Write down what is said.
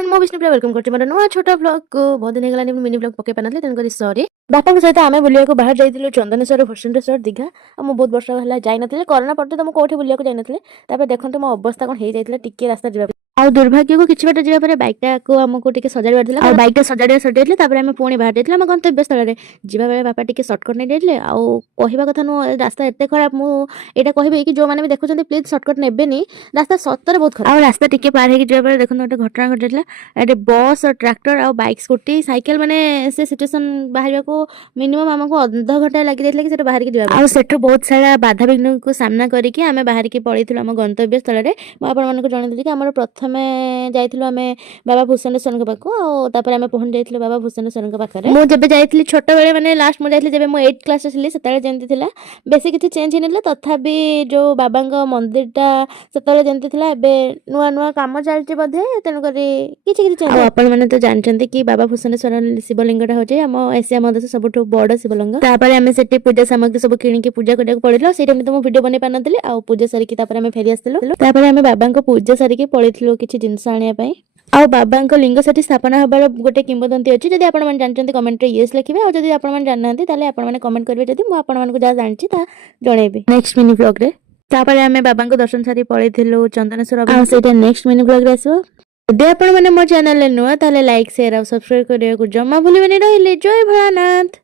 Friend मो Vishnupriya welcome करछि मोर नुआ छोटा ब्लॉग को बहुत दिन हेगलानी मिनी ब्लॉग पके पानथले तेन करी सॉरी बापा के सहित आमे बुलिया को बाहर जाइतिलु चंदनेश्वर भुवनेश्वर दीघा आ मो बहुत वर्ष होला जाई नथिले कोरोना पड़ते तो मो कोठी बुलिया को जाई नथिले तापर देखंतु मो अवस्था कोन हे जाइतिला टिके रास्ता जिबा आ दुर्भाग्य को किछि बाटा जिबा परे बाइक टा को हमको टिके सजाड़िबार दिला आ बाइक टा सजाड़िले तापर आमे पुणी बाहर जाइतिला हम गंतव्य स्थल रे जिबा बेले बापा टिके शॉर्टकट नै देले आ कहिबा कथा नु रास्ता एते खराब मु एटा कहिबे कि जो माने भी देखुछन्ते प्लीज शॉर्टकट नेबेनी रास्ता सत्तर बहुत खराब आ रास्ता टिके पार हे कि जिबा बेले देखंतु गोटे घटना घटिला एटे बस और ट्रैक्टर आ बाइक स्कूटी साइकिल माने से सिचुएशन बाहरिया को मिनिमम हमको आधा घंटा लागि देथले कि सेटा बाहर के जिबा आ सेठो बहुत सारा बाधा विघ्न को सामना करी कि आमे बाहर के पळैथिलु हम गंतव्य स्थल रे म आपण मानको जणाइदिली कि हमर प्रथमे जाइथिलु आमे बाबा भूषणेश्वर के पाखो आ तापर आमे पहुंच जाइथिलु बाबा भूषणेश्वर के पाखरे मो जबे जाइथिलि छोट बेले माने लास्ट मो जाइथिलि जबे मो 8th क्लास रे छिली सेताले जेंति थिला बेसी किछि चेंज हिनले तथापि जो बाबांगा मंदिर टा सेताले जेंति थिला एबे नुआ नुआ काम चलछि बधे तेनु करी किछि किछि चेंज आपण माने तो जानचंती कि बाबा भूषणेश्वर शिवलिंगटा होजे हम एशिया मधे सबठो बड़ शिवलिंग तापर आमे सेठी पूजा सामग्री सब किनि के पूजा करके पड़िलो सेटा में तो मो वीडियो बनै पानथले आ पूजा सरी की तापर आमे फेरी आस्तिलो तापर आमे बाबांको पूजा सरी के पळिथिलो किछि जिंस आनिया पई आ बाबांको लिंग सेठी स्थापना हबार गोटे किंबदंती अछि जदि आपण मन जानचंती कमेंट रे यस लिखिबे आ जदि आपण मन जाननांती ताले आपण माने कमेंट करबे जदि मो आपण मानको जा जानछि ता जणेबे नेक्स्ट मिनी ब्लॉग रे तापर आमे बाबांको दर्शन सारी पळिथिलो चंदनेश्वर आ सेटा नेक्स्ट मिनी ब्लॉग रे आसो यदि आपण माने मो चैनल नुआ ताले लाइक शेयर और सब्सक्राइब करिया को जम्मा भूलिबेनी रहिले जय भोलानाथ।